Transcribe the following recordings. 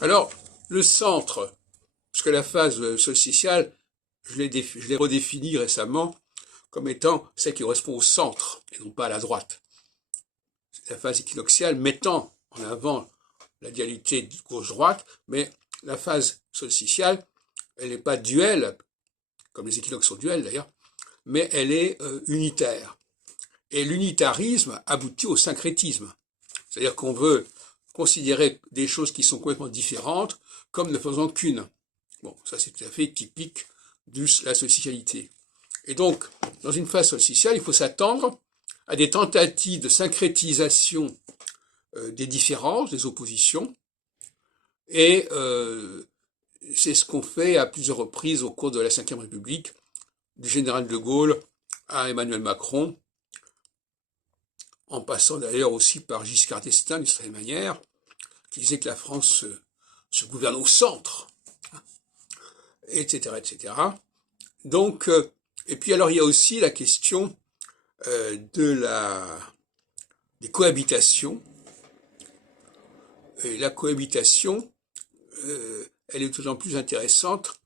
Alors, le centre, parce que la phase solsticiale, je l'ai redéfinie récemment comme étant celle qui correspond au centre et non pas à la droite. La phase équinoxiale mettant en avant la dualité gauche-droite, mais la phase solsticiale, elle n'est pas duelle, comme les équinoxes sont duels d'ailleurs, mais elle est unitaire. Et l'unitarisme aboutit au syncrétisme. C'est-à-dire qu'on veut considérer des choses qui sont complètement différentes comme ne faisant qu'une. Bon, ça c'est tout à fait typique de la solsticialité. Et donc, dans une phase solsticiale, il faut s'attendre à des tentatives de syncrétisation des différences, des oppositions, et c'est ce qu'on fait à plusieurs reprises au cours de la Ve République, du général de Gaulle à Emmanuel Macron, en passant d'ailleurs aussi par Giscard d'Estaing d'une certaine manière, qui disait que la France se gouverne au centre, etc., etc. Donc, et puis alors il y a aussi la question des cohabitations. Et la cohabitation, elle est d'autant plus intéressante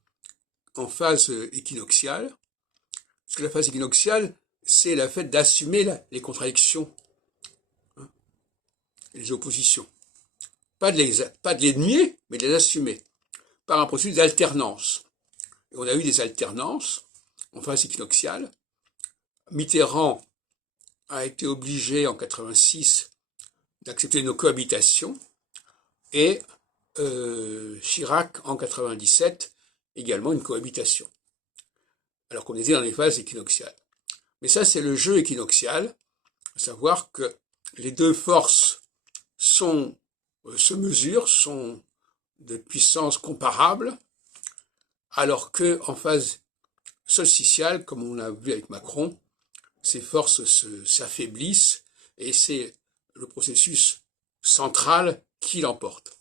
en phase équinoxiale, parce que la phase équinoxiale, c'est le fait d'assumer les contradictions, hein, les oppositions. Pas de les nier, mais de les assumer, par un processus d'alternance. Et on a eu des alternances en phase équinoxiale. Mitterrand a été obligé en 86 d'accepter nos cohabitations, et Chirac en 97 également une cohabitation, alors qu'on était dans les phases équinoxiales. Mais ça, c'est le jeu équinoxial, à savoir que les deux forces se mesurent, sont de puissance comparable, alors que en phase solsticiale, comme on l'a vu avec Macron, ces forces s'affaiblissent et c'est le processus central qui l'emporte.